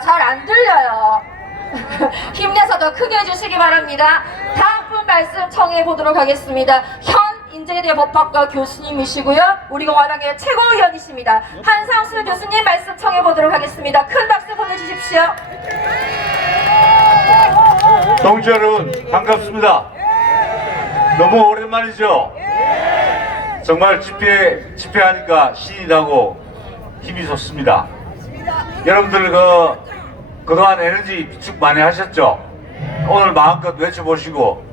잘 안 들려요. 힘내서 더 크게 해주시기 바랍니다. 다음 분 말씀 청해 보도록 하겠습니다. 현 인재대 법학과 교수님이시고요. 우리 공화당의 최고위원이십니다. 한상수 교수님 말씀 청해 보도록 하겠습니다. 큰 박수 보내주십시오. 동지 여러분 반갑습니다. 너무 오랜만이죠? 정말 집회하니까 신이 나고 힘이 좋습니다. 여러분들 그동안 에너지 비축 많이 하셨죠? 오늘 마음껏 외쳐보시고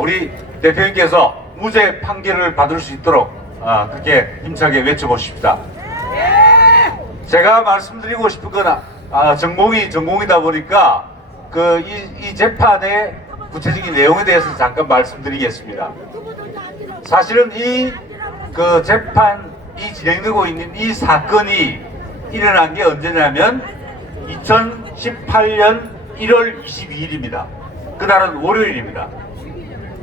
우리 대표님께서 무죄 판결을 받을 수 있도록 그렇게 힘차게 외쳐보십시다. 제가 말씀드리고 싶은 건 전공이다 보니까 이 재판의 구체적인 내용에 대해서 잠깐 말씀드리겠습니다. 사실은 이 재판이 진행되고 있는 이 사건이 일어난 게 언제냐면 2018년 1월 22일입니다. 그날은 월요일입니다.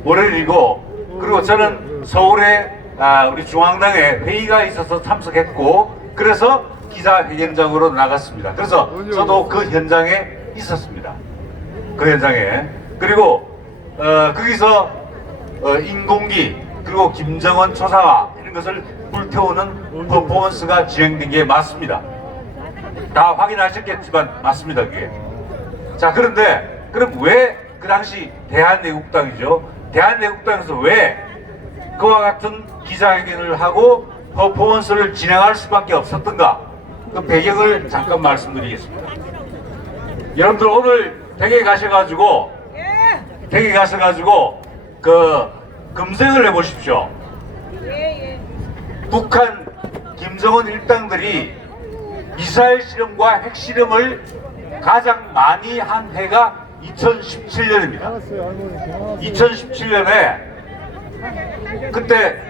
월요일이고, 그리고 저는 서울에 우리 중앙당에 회의가 있어서 참석했고, 그래서 기자회견장으로 나갔습니다. 그래서 저도 그 현장에 있었습니다. 그 현장에. 그리고 거기서 인공기 그리고 김정은 초상화 이런 것을 불태우는 퍼포먼스가 진행된 게 맞습니다. 다 확인하셨겠지만 맞습니다, 그게. 자, 그런데 그럼 왜 그 당시 대한애국당이죠? 대한애국당에서 왜 그와 같은 기자회견을 하고 퍼포먼스를 진행할 수밖에 없었던가? 그 배경을 잠깐 말씀드리겠습니다. 여러분들 오늘 댁에 가셔가지고 검색을 해보십시오. 북한 김정은 일당들이 미사일 실험과 핵실험을 가장 많이 한 해가 2017년입니다. 2017년에 그때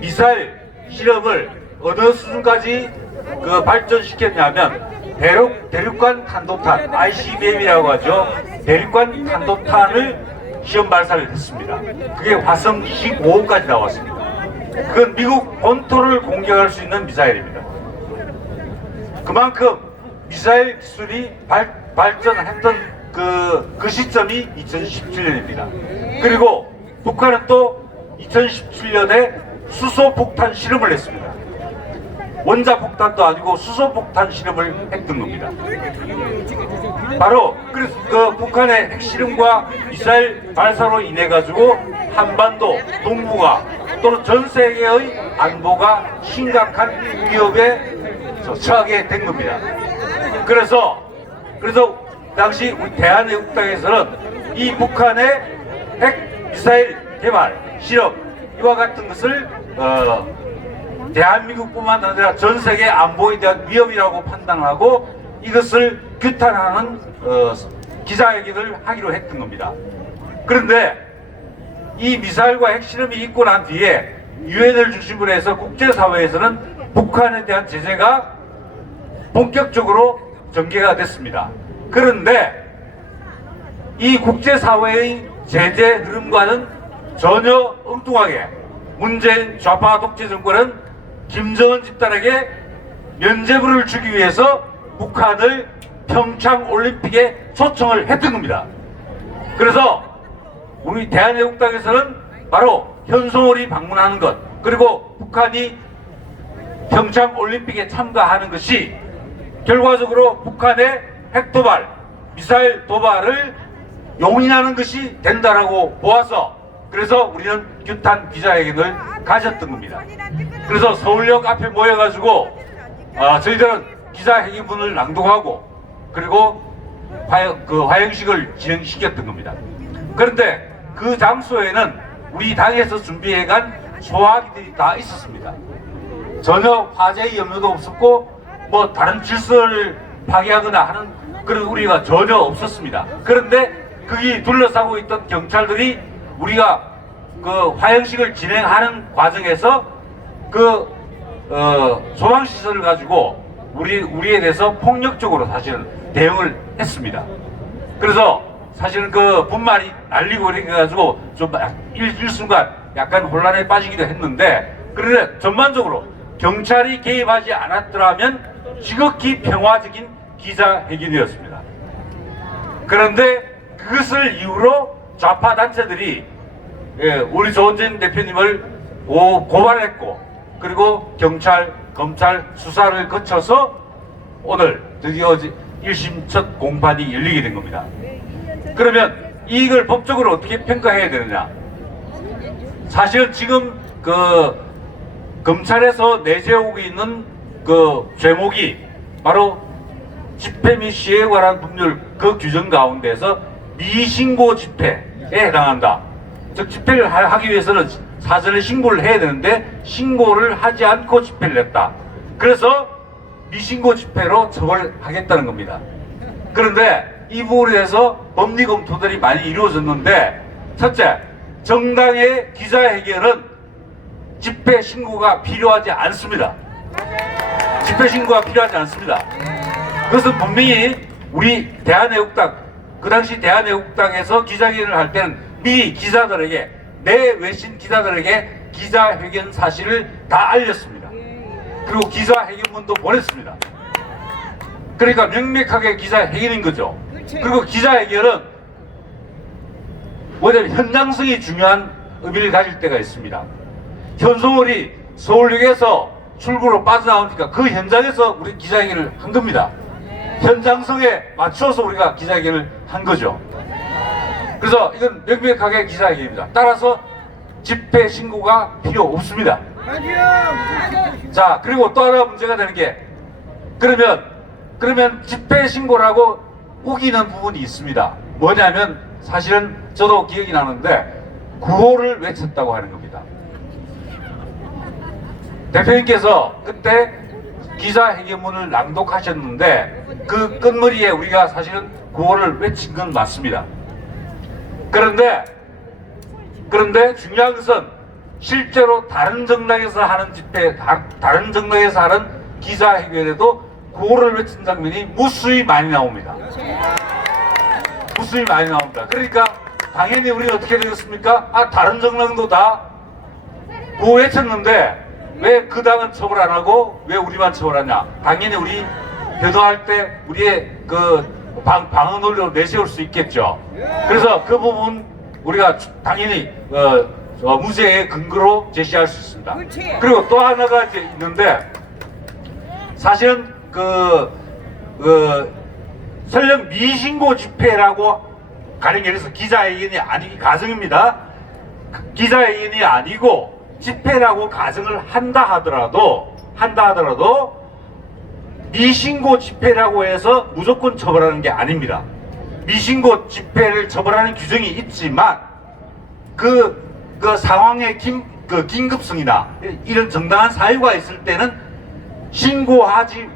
미사일 실험을 어느 수준까지 발전시켰냐면 대륙간 탄도탄 ICBM이라고 하죠. 대륙간 탄도탄을 시험 발사를 했습니다. 그게 화성 25호까지 나왔습니다. 그건 미국 본토를 공격할 수 있는 미사일입니다. 그만큼 미사일 기술이 발전했던 그 시점이 2017년입니다. 그리고 북한은 또 2017년에 수소폭탄 실험을 했습니다. 원자폭탄도 아니고 수소폭탄 실험을 했던 겁니다. 바로 그래서 북한의 핵실험과 미사일 발사로 인해 가지고 한반도, 동북아 또는 전 세계의 안보가 심각한 위협에 처하게 된 겁니다. 그래서 당시 우리 대한애국당에서는 이 북한의 핵 미사일 개발, 실험 이와 같은 것을 대한민국뿐만 아니라 전 세계 안보에 대한 위협이라고 판단하고 이것을 규탄하는 기자회견을 하기로 했던 겁니다. 그런데 이 미사일과 핵실험이 있고 난 뒤에 유엔을 중심으로 해서 국제사회에서는 북한에 대한 제재가 본격적으로 전개가 됐습니다. 그런데 이 국제사회의 제재 흐름과는 전혀 엉뚱하게 문재인 좌파 독재 정권은 김정은 집단에게 면죄부를 주기 위해서 북한을 평창 올림픽에 초청을 했던 겁니다. 그래서 우리 대한애국당에서는 바로 현송월이 방문하는 것, 그리고 북한이 평창 올림픽에 참가하는 것이 결과적으로 북한의 핵도발, 미사일 도발을 용인하는 것이 된다라고 보아서 그래서 우리는 규탄 기자회견을 가졌던 겁니다. 그래서 서울역 앞에 모여가지고 저희들은 기자회견문을 낭독하고 그리고 화형식을 진행시켰던 겁니다. 그런데 그 장소에는 우리 당에서 준비해간 소화기들이 다 있었습니다. 전혀 화재의 염려도 없었고 뭐 다른 질서를 파괴하거나 하는 그런 우리가 전혀 없었습니다. 그런데 거기 둘러싸고 있던 경찰들이 우리가 그 화형식을 진행하는 과정에서 그 소방시설을 가지고 우리에 대해서 폭력적으로 사실은 대응을 했습니다. 그래서 사실은 그 분말이 날리고 이렇게 해가지고 좀 일순간 약간 혼란에 빠지기도 했는데, 그런데 전반적으로 경찰이 개입하지 않았더라면 지극히 평화적인 기자회견이었습니다. 그런데 그것을 이유로 좌파 단체들이 우리 조원진 대표님을 고발했고, 그리고 경찰, 검찰 수사를 거쳐서 오늘 드디어 1심 첫 공판이 열리게 된 겁니다. 그러면 이걸 법적으로 어떻게 평가해야 되느냐? 사실은 지금 그 검찰에서 내세우고 있는 그 죄목이 바로 집회 및 시위에 관한 법률 그 규정 가운데서 미신고 집회에 해당한다. 즉 집회를 하기 위해서는 사전에 신고를 해야 되는데 신고를 하지 않고 집회를 했다. 그래서 미신고 집회로 처벌하겠다는 겁니다. 그런데 이 부분에 대해서 법리 검토들이 많이 이루어졌는데, 첫째, 정당의 기자회견은 집회 신고가 필요하지 않습니다. 집회 신고가 필요하지 않습니다. 그것은 분명히 우리 대한애국당, 그 당시 대한애국당에서 기자회견을 할 때는 미리 기자들에게, 내 외신 기자들에게 기자회견 사실을 다 알렸습니다. 그리고 기자회견문도 보냈습니다. 그러니까 명백하게 기자회견인 거죠. 그리고 기자회견은 뭐냐면 현장성이 중요한 의미를 가질 때가 있습니다. 현송월이 서울역에서 출구로 빠져나오니까 그 현장에서 우리 기자회견을 한 겁니다. 현장성에 맞춰서 우리가 기자회견을 한 거죠. 그래서 이건 명백하게 기자회견입니다. 따라서 집회 신고가 필요 없습니다. 자, 그리고 또 하나 문제가 되는 게, 그러면 집회 신고라고 우기는 부분이 있습니다. 뭐냐면 사실은 저도 기억이 나는데 구호를 외쳤다고 하는 겁니다. 대표님께서 그때 기자회견문을 낭독하셨는데 그 끝머리에 우리가 사실은 구호를 외친 건 맞습니다. 그런데 중요한 것은 실제로 다른 정당에서 하는 집회, 다른 정당에서 하는 기자회견에도 구호를 외친 장면이 무수히 많이 나옵니다. 무수히 많이 나옵니다. 그러니까 당연히 우리는 어떻게 되겠습니까? 다른 정당도 다 구호 외쳤는데 왜 그 당은 처벌 안 하고 왜 우리만 처벌하냐? 당연히 우리 변호할 때 우리의 그 방어 논리로 내세울 수 있겠죠. 그래서 그 부분 우리가 당연히 무죄의 근거로 제시할 수 있습니다. 그리고 또 하나가 이제 있는데, 사실은 설령 미신고 집회라고 가령해서 기자회견이 가정입니다. 기자회견이 아니고 집회라고 가정을 한다 하더라도 미신고 집회라고 해서 무조건 처벌하는 게 아닙니다. 미신고 집회를 처벌하는 규정이 있지만 그 상황의 긴급성이나 이런 정당한 사유가 있을 때는 신고하지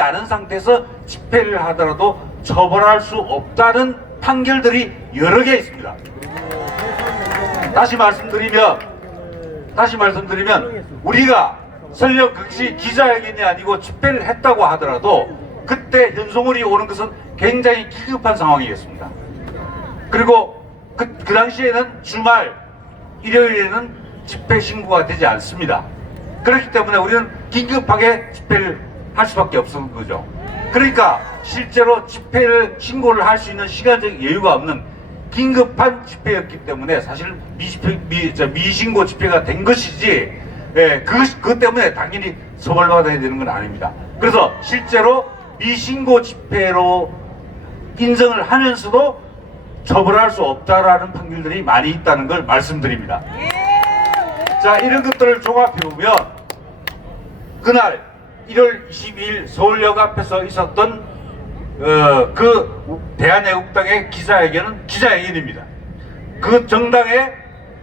않은 상태에서 집회를 하더라도 처벌할 수 없다는 판결들이 여러 개 있습니다. 다시 말씀드리면 우리가 설령 그것이 기자회견이 아니고 집회를 했다고 하더라도 그때 현송월이 오는 것은 굉장히 긴급한 상황이겠습니다. 그리고 그 당시에는 주말 일요일에는 집회 신고가 되지 않습니다. 그렇기 때문에 우리는 긴급하게 집회를 할 수밖에 없는 거죠. 그러니까 실제로 집회를 신고를 할 수 있는 시간적 여유가 없는 긴급한 집회였기 때문에 사실 미신고 집회가 된 것이지, 그것 때문에 당연히 처벌받아야 되는 건 아닙니다. 그래서 실제로 미신고 집회로 인정을 하면서도 처벌할 수 없다라는 판결들이 많이 있다는 걸 말씀드립니다. 자, 이런 것들을 종합해보면 그날 1월 22일 서울역 앞에서 있었던 그 대한애국당의 기자회견은 기자회견입니다. 그 정당의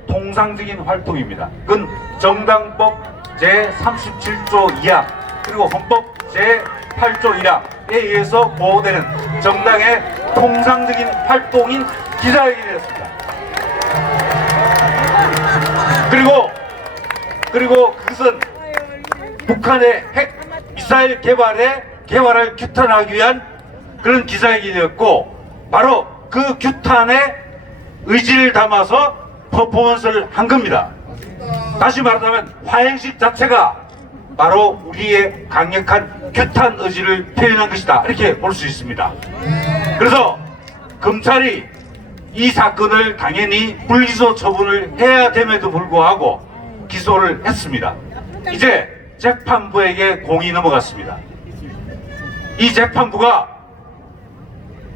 통상적인 활동입니다. 그건 정당법 제37조 2항 그리고 헌법 제8조 1항에 의해서 보호되는 정당의 통상적인 활동인 기자회견이었습니다. 그리고 그것은 북한의 핵 미사일 개발을 규탄하기 위한 그런 기자회견이었고 바로 그 규탄의 의지를 담아서 퍼포먼스를 한 겁니다. 다시 말하자면 화행식 자체가 바로 우리의 강력한 규탄 의지를 표현한 것이다 이렇게 볼 수 있습니다. 그래서 검찰이 이 사건을 당연히 불기소 처분을 해야 됨에도 불구하고 기소를 했습니다. 이제 재판부에게 공이 넘어갔습니다. 이 재판부가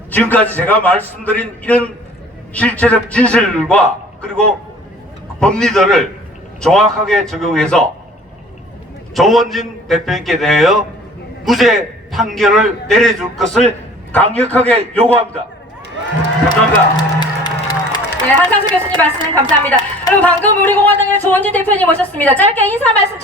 지금까지 제가 말씀드린 이런 실체적 진실과 그리고 법리들을 정확하게 적용해서 조원진 대표님께 대하여 무죄 판결을 내려줄 것을 강력하게 요구합니다. 감사합니다. 네, 한상수 교수님 말씀 감사합니다. 그리고 방금 우리 공화당의 조원진 대표님 오셨습니다. 짧게 인사 말씀